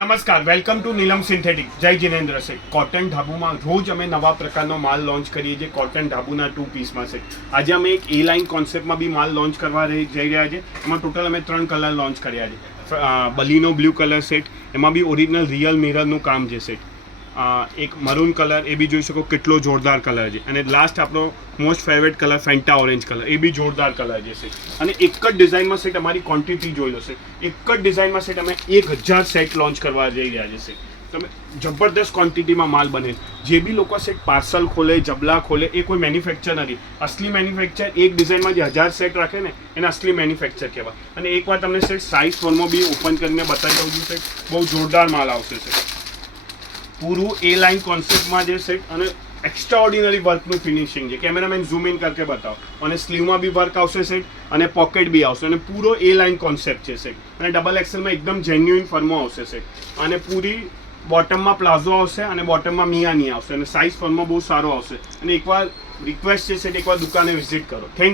નમસ્કાર, welcome to Neelam synthetic. જય Jinendra Sheikh. Cotton ધાબુમાં રોજ અમે નવા પ્રકારનો માલ લોન્ચ કરીએ છીએ. કોટન ધાબુના 2 પીસમાં છે. આજે અમે એક એ લાઇન કોન્સેપ્ટમાં બી માલ લોન્ચ કરવા જઈ રહ્યા છે. એમાં ટોટલ અમે 3 કલર લોન્ચ કર્યા છે. બલીનો બ્લુ કલર સેટ, એમાં બી ઓરિજિનલ રિયલ મિરરનું કામ છે સેટ. એક મરૂન કલર, એ બી જોઈ શકો કેટલો જોરદાર કલર છે. અને લાસ્ટ આપણો most favourite colour Fanta orange colour, એ બી જોરદાર કલર છે સેટ. અને એક જ ડિઝાઇનમાં સેટ અમારી ક્વોન્ટિટી જોઈ લો સેટ. એક જ ડિઝાઇનમાં સેટ અમે 1000 સેટ લોન્ચ કરવા જઈ રહ્યા છે સેટ. તમે જબરદસ્ત ક્વોન્ટિટીમાં માલ બને. જે બી લોકો સેટ પાર્સલ ખોલે, જબલા ખોલે, એ કોઈ મેન્યુફેક્ચર નથી. અસલી મેન્યુફેક્ચર એક ડિઝાઇનમાં જે 1000 સેટ રાખે ને એને અસલી મેન્યુફેક્ચર કહેવાય. અને એકવાર તમને સેટ સાઇઝ ફોનમાં બી ઓપન કરીને બતાવી દઉં છું સેટ. બહુ જોરદાર માલ આવશે સેટ. પૂરું એ લાઇન કોન્સેપ્ટમાં જે સેટ અને એક્સ્ટ્રા ઓર્ડિનરી વર્કનું ફિનિશિંગ છે. કેમેરામેન ઝૂમ ઇન કરકે બતાવો. અને સ્લીવમાં બી વર્ક આવશે સેટ, અને પોકેટ બી આવશે. અને પૂરો એ લાઇન કોન્સેપ્ટ છે સેટ. અને ડબલ એક્સેલમાં એકદમ જેન્યુઇન ફર્મો આવશે સેટ. અને પૂરી બોટમમાં પ્લાઝો આવશે અને બોટમમાં મિયાની આવશે. અને સાઇઝ ફર્મો બહુ સારો આવશે. અને એકવાર રિક્વેસ્ટ છે સેટ, એકવાર દુકાને વિઝિટ કરો. થેન્ક